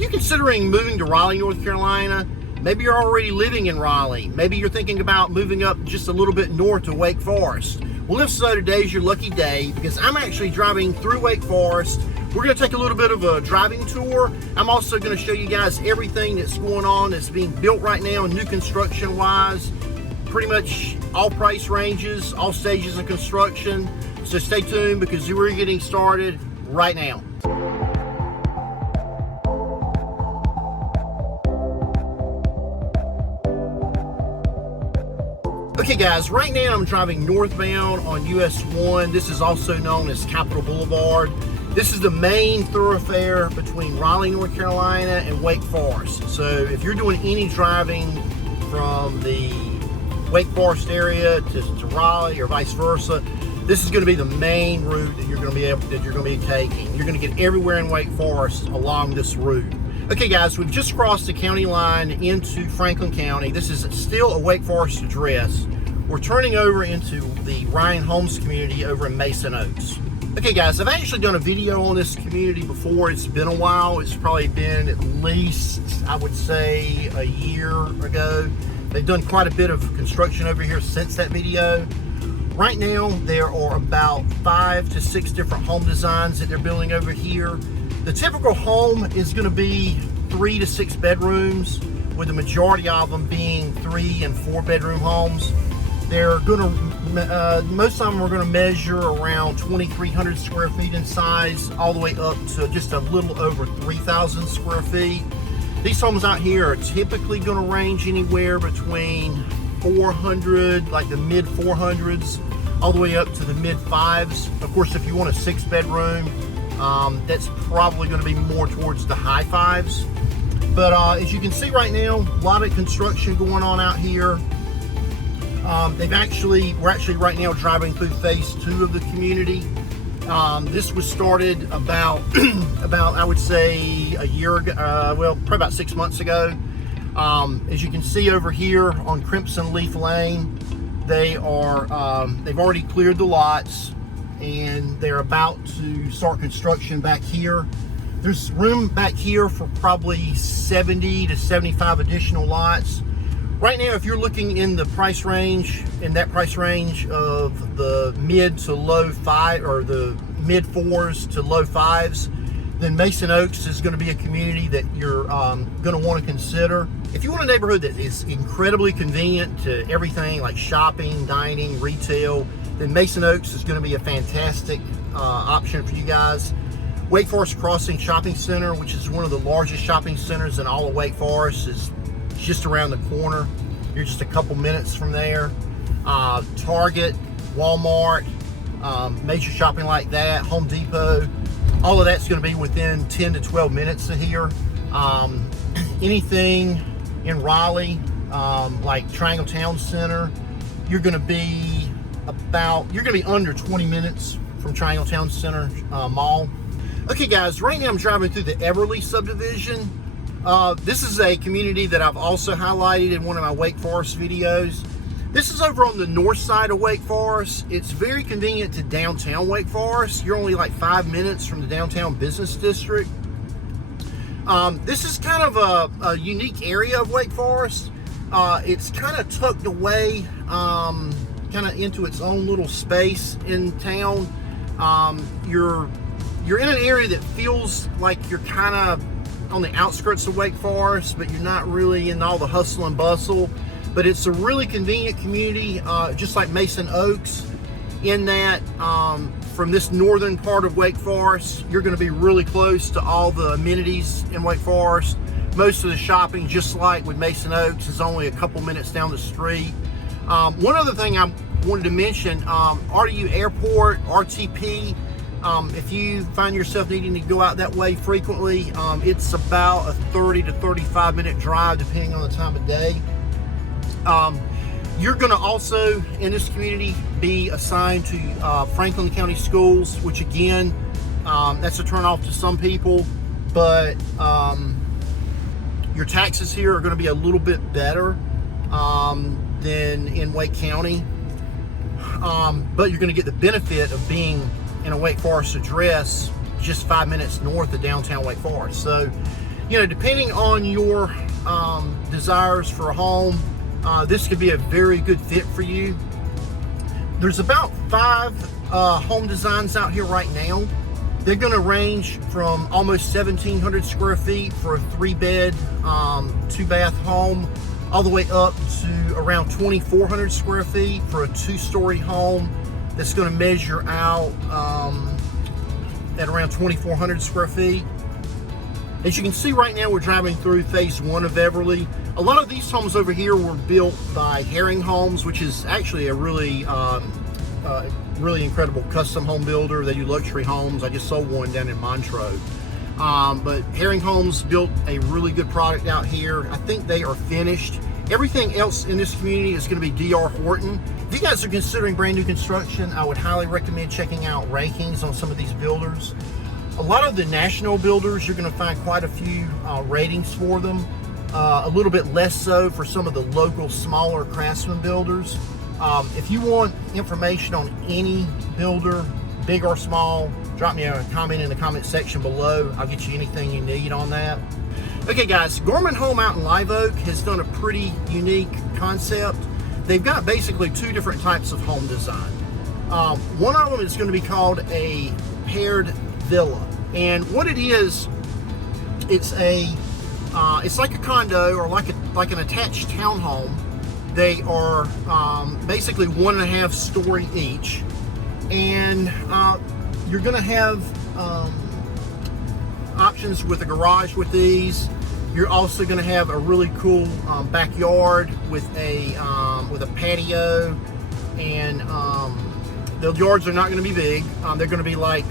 you considering moving to Raleigh, North Carolina? Maybe you're already living in Raleigh. Maybe you're thinking about moving up just a little bit north to Wake Forest. Well, if so, today's your lucky day because I'm actually driving through Wake Forest. We're going to take a little bit of a driving tour. I'm also going to show you guys everything that's going on that's being built right now, new construction wise. Pretty much all price ranges, all stages of construction. So stay tuned because we're getting started right now. Okay guys, right now I'm driving northbound on US 1. This is also known as Capitol Boulevard. This is the main thoroughfare between Raleigh, North Carolina and Wake Forest. So if you're doing any driving from the Wake Forest area to Raleigh or vice versa, this is going to be the main route that you're going to be taking. You're going to get everywhere in Wake Forest along this route. Okay guys, we've just crossed the county line into Franklin County. This is still a Wake Forest address. We're turning over into the Ryan Homes community over in Mason Oaks. Okay guys, I've actually done a video on this community before. It's been a while. It's probably been at least, I would say, a year ago. They've done quite a bit of construction over here since that video. Right now, there are about 5 to 6 different home designs that they're building over here. The typical home is going to be 3 to 6 bedrooms, with the majority of them being 3 and 4 bedroom homes. They're going to, most of them are going to measure around 2,300 square feet in size, all the way up to just a little over 3,000 square feet. These homes out here are typically going to range anywhere between 400, like the mid 400s, all the way up to the mid 5s. Of course, if you want a 6 bedroom, that's probably going to be more towards the high 5s. But as you can see right now, a lot of construction going on out here. We're actually right now driving through phase 2 of the community. This was started about I would say a year ago, well, probably about 6 months ago. As you can see over here on Crimson Leaf Lane, they've already cleared the lots and they're about to start construction back here. There's room back here for probably 70 to 75 additional lots. Right now, if you're looking in the price range, of the mid to low 5, or the mid 4s to low 5s, then Mason Oaks is going to be a community that you're going to want to consider. If you want a neighborhood that is incredibly convenient to everything like shopping, dining, retail, then Mason Oaks is going to be a fantastic option for you guys. Wake Forest Crossing Shopping Center, which is one of the largest shopping centers in all of Wake Forest, is just around the corner. You're just a couple minutes from there. Target, Walmart, major shopping like that, Home Depot, all of that's going to be within 10 to 12 minutes of here. Anything in Raleigh, like Triangle Town Center, you're going to be under 20 minutes from Triangle Town Center Mall. Okay guys, right now I'm driving through the Everly subdivision. This is a community that I've also highlighted in one of my Wake Forest videos. This is over on the north side of Wake Forest. It's very convenient to downtown Wake Forest. You're only like 5 minutes from the downtown business district. This is kind of a unique area of Wake Forest. It's kind of tucked away, kind of into its own little space in town. You're in an area that feels like you're kind of on the outskirts of Wake Forest, but you're not really in all the hustle and bustle. But it's a really convenient community, just like Mason Oaks, in that from this northern part of Wake Forest, you're going to be really close to all the amenities in Wake Forest. Most of the shopping, just like with Mason Oaks, is only a couple minutes down the street. One other thing I wanted to mention, RDU Airport, RTP, if you find yourself needing to go out that way frequently, it's about a 30 to 35 minute drive depending on the time of day. You're going to also, in this community, be assigned to Franklin County Schools, which again, that's a turnoff to some people, but your taxes here are going to be a little bit better than in Wake County, but you're going to get the benefit of being in a Wake Forest address just 5 minutes north of downtown Wake Forest. So You know, depending on your desires for a home, this could be a very good fit for you. There's about 5 home designs out here right now. They're going to range from almost 1,700 square feet for a 3-bed, 2-bath home, all the way up to around 2,400 square feet for a 2-story home that's going to measure out at around 2,400 square feet. As you can see right now, we're driving through phase 1 of Everly. A lot of these homes over here were built by Herring Homes, which is actually a really incredible custom home builder. They do luxury homes. I just sold one down in Montreux. But Herring Homes built a really good product out here. I think they are finished. Everything else in this community is going to be D.R. Horton. If you guys are considering brand new construction, I would highly recommend checking out rankings on some of these builders. A lot of the national builders, you're going to find quite a few ratings for them. A little bit less so for some of the local smaller craftsman builders. If you want information on any builder, big or small, drop me a comment in the comment section below. I'll get you anything you need on that. Okay guys, Gorman Home out in Live Oak has done a pretty unique concept. They've got basically 2 different types of home design. One of them is going to be called a paired villa, and what it is, it's like a condo or like an attached townhome. They are basically 1.5 story each, and you're going to have options with a garage with these. You're also going to have a really cool backyard with a patio, and the yards are not going to be big. They're going to be like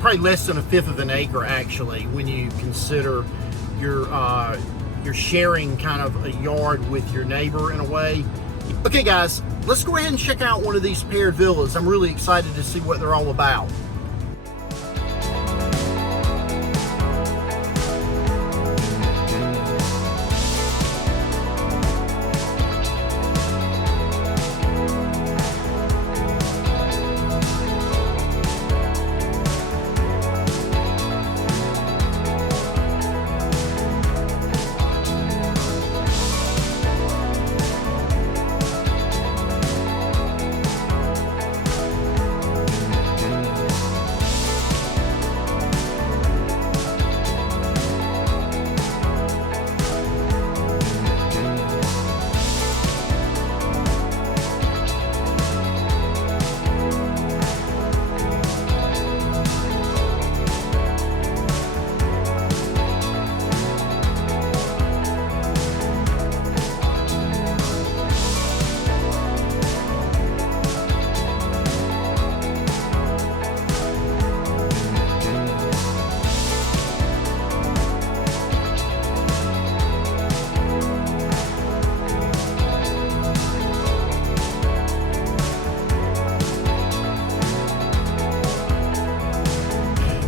probably less than 1/5 of an acre, actually, when you consider you're sharing kind of a yard with your neighbor in a way. Okay guys, let's go ahead and check out one of these paired villas. I'm really excited to see what they're all about.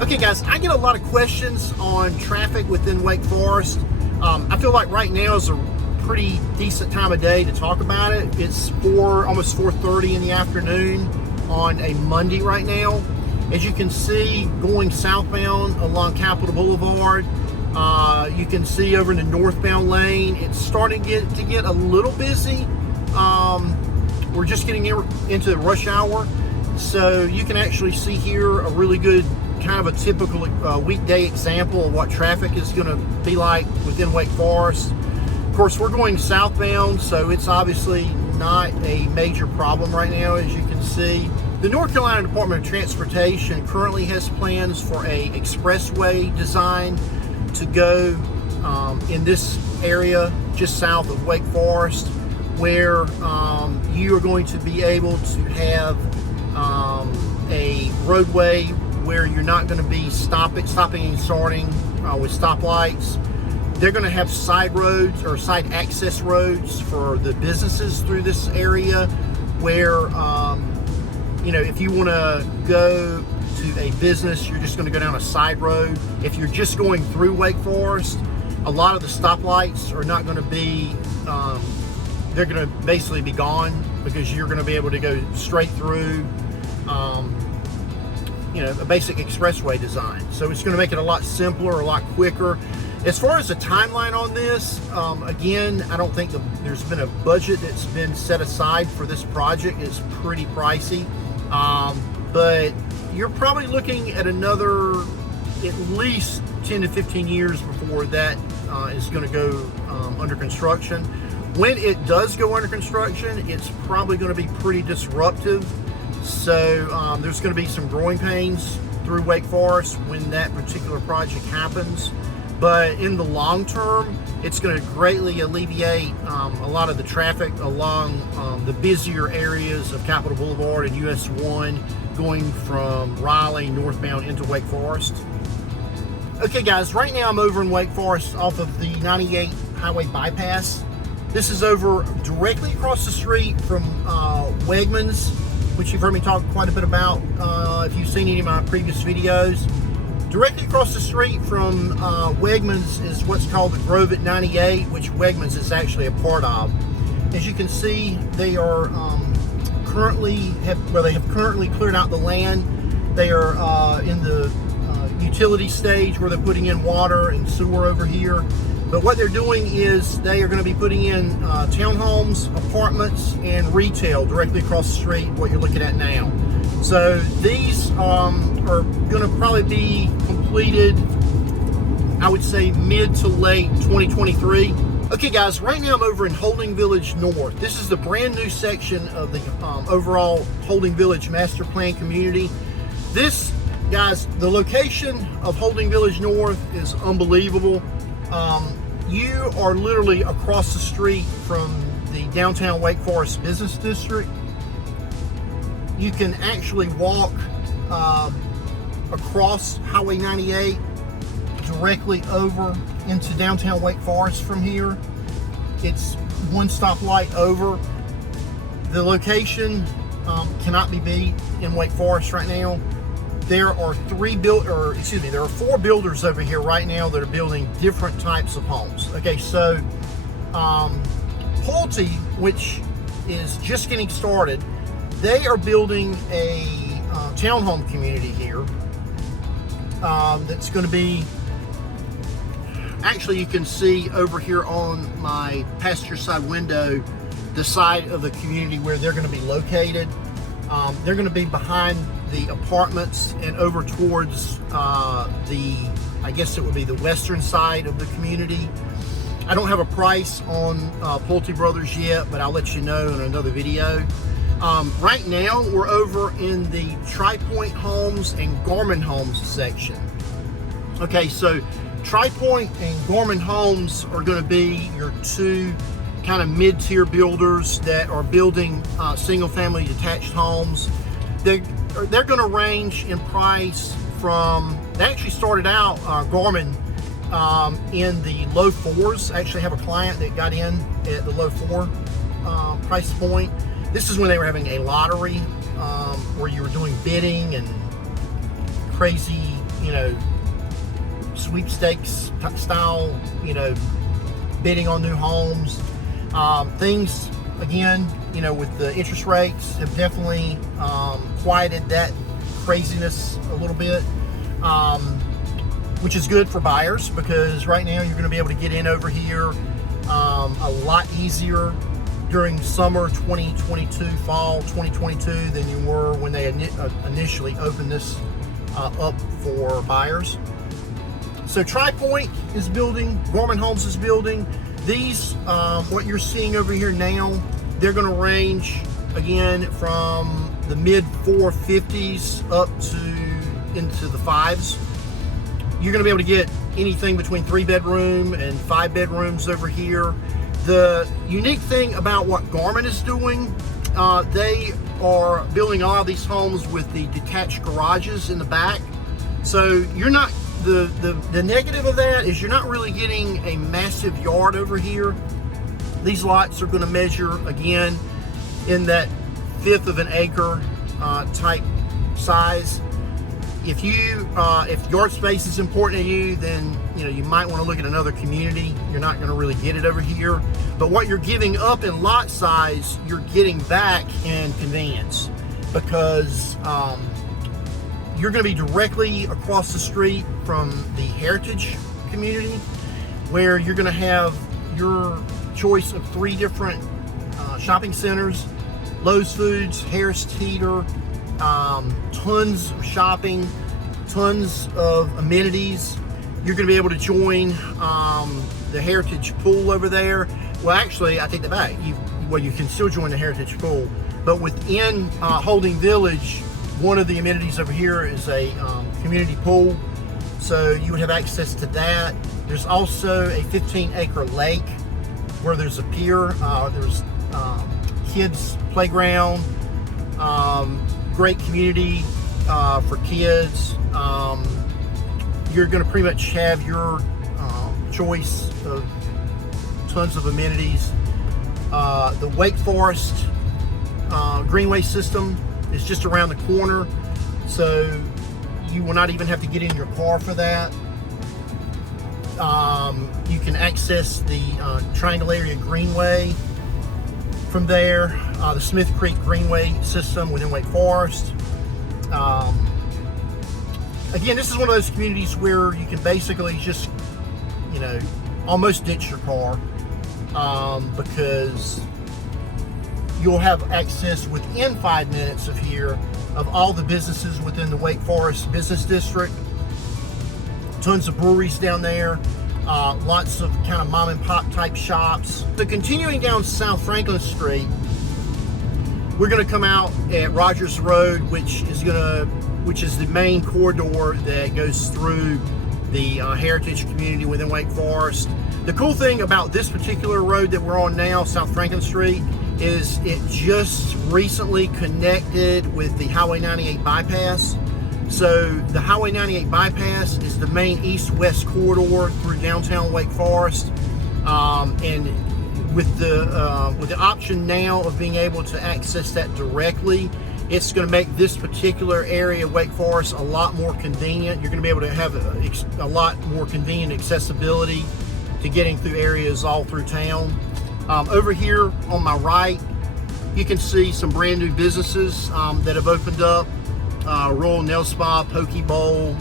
Okay guys, I get a lot of questions on traffic within Wake Forest. I feel like right now is a pretty decent time of day to talk about it. It's almost 4:30 in the afternoon on a Monday right now. As you can see, going southbound along Capitol Boulevard, you can see over in the northbound lane, it's starting to get a little busy. We're just getting into the rush hour, so you can actually see here a really good kind of a typical weekday example of what traffic is going to be like within Wake Forest. Of course, we're going southbound, so it's obviously not a major problem right now, as you can see. The North Carolina Department of Transportation currently has plans for a expressway design to go in this area just south of Wake Forest, where you are going to be able to have a roadway where you're not going to be stopping and starting with stoplights. They're going to have side roads or side access roads for the businesses through this area, where you know, if you want to go to a business, you're just going to go down a side road. If you're just going through Wake Forest, a lot of the stoplights are not going to be, they're going to basically be gone, because you're going to be able to go straight through. a basic expressway design. So it's going to make it a lot simpler, a lot quicker. As far as the timeline on this, again, I don't think there's been a budget that's been set aside for this project. It's pretty pricey, but you're probably looking at another at least 10 to 15 years before that is going to go under construction. When it does go under construction, it's probably going to be pretty disruptive. So there's going to be some growing pains through Wake Forest when that particular project happens. But in the long term, it's going to greatly alleviate a lot of the traffic along the busier areas of Capitol Boulevard and US 1 going from Raleigh northbound into Wake Forest. Okay guys, right now I'm over in Wake Forest off of the 98 highway bypass. This is over directly across the street from Wegmans, which you've heard me talk quite a bit about if you've seen any of my previous videos. Directly across the street from Wegmans is what's called the Grove at 98, which Wegmans is actually a part of. As you can see, they are they have currently cleared out the land. They are in the utility stage where they're putting in water and sewer over here. But what they're doing is they are going to be putting in townhomes, apartments, and retail directly across the street, what you're looking at now. So these are going to probably be completed, I would say, mid to late 2023. Okay guys, right now I'm over in Holding Village North. This is the brand new section of the overall Holding Village master plan community. This, guys, the location of Holding Village North is unbelievable. You are literally across the street from the downtown Wake Forest business district. You can actually walk across Highway 98 directly over into downtown Wake Forest from here. It's one stoplight over. The location cannot be beat in Wake Forest right now. There are there are 4 builders over here right now that are building different types of homes. Okay, so Pulte, which is just getting started, they are building a townhome community here that's going to be, actually you can see over here on my passenger side window the side of the community where they're going to be located. They're going to be behind the apartments and over towards I guess it would be the western side of the community. I don't have a price on Pulte Brothers yet, but I'll let you know in another video. Right now we're over in the Tri-Point Homes and Gorman Homes section. Okay, so Tri-Point and Gorman Homes are going to be your 2 kind of mid-tier builders that are building single-family detached homes. They're going to range in price from, they actually started out Gorman in the low 4s. I actually have a client that got in at the low 4 price point. This is when they were having a lottery where you were doing bidding and crazy, sweepstakes style, bidding on new homes. Things, again, with the interest rates have definitely quieted that craziness a little bit, which is good for buyers because right now you're going to be able to get in over here a lot easier during summer 2022, fall 2022 than you were when they initially opened this up for buyers. So Tri-Point is building, Gorman Homes is building. These, what you're seeing over here now, they're going to range again from the mid 450s up to into the 5s. You're going to be able to get anything between 3 bedroom and 5 bedrooms over here. The unique thing about what Gorman is doing, they are building a lot of these homes with the detached garages in the back. So you're not, the negative of that is you're not really getting a massive yard over here. These lots are going to measure again in that 1/5 of an acre type size. If yard space is important to you, then you might want to look at another community. You're not going to really get it over here. But what you're giving up in lot size, you're getting back in convenience because You're going to be directly across the street from the Heritage community, where you're going to have your choice of 3 different shopping centers: Lowe's Foods, Harris Teeter, tons of shopping, tons of amenities. You're going to be able to join the Heritage pool over there. Well, actually, I take that back. You can still join the Heritage pool, but within Holding Village, one of the amenities over here is a community pool, so you would have access to that. There's also a 15-acre lake where there's a pier. There's kids playground, great community for kids. You're going to pretty much have your choice of tons of amenities. The Wake Forest Greenway system is just around the corner, so you will not even have to get in your car for that. You can access the Triangle Area Greenway from there, the Smith Creek Greenway system within Wake Forest. Again, this is one of those communities where you can basically just, almost ditch your car, because you'll have access within 5 minutes of here of all the businesses within the Wake Forest Business District. Tons of breweries down there, lots of kind of mom and pop type shops. So continuing down South Franklin Street, we're going to come out at Rogers Road, which is the main corridor that goes through the Heritage community within Wake Forest. The cool thing about this particular road that we're on now, South Franklin Street, is it just recently connected with the Highway 98 bypass. So the Highway 98 bypass is the main east-west corridor through downtown Wake Forest, and with the option now of being able to access that directly, it's going to make this particular area of Wake Forest a lot more convenient. You're going to be able to have a lot more convenient accessibility to getting through areas all through town. Over here on my right, you can see some brand new businesses that have opened up. Royal Nail Spa, Poke Bowl,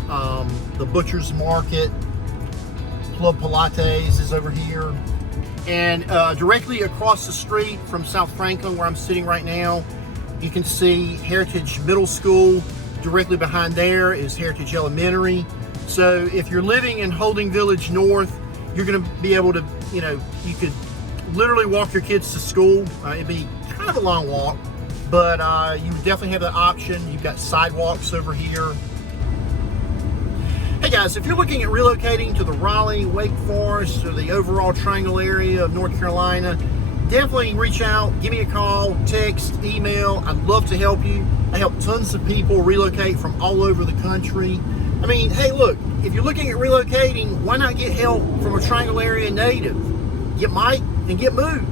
the Butcher's Market, Club Pilates is over here. And directly across the street from South Franklin, where I'm sitting right now, you can see Heritage Middle School. Directly behind there is Heritage Elementary. So if you're living in Holding Village North, you're going to be able to, you could literally walk your kids to school. It'd be kind of a long walk, but you definitely have that option. You've got sidewalks over here. Hey guys, if you're looking at relocating to the Raleigh, Wake Forest, or the overall Triangle area of North Carolina, definitely reach out, give me a call, text, email. I'd love to help you. I help tons of people relocate from all over the country. I mean, hey, look, if you're looking at relocating, why not get help from a Triangle area native? Get Mike and get moved.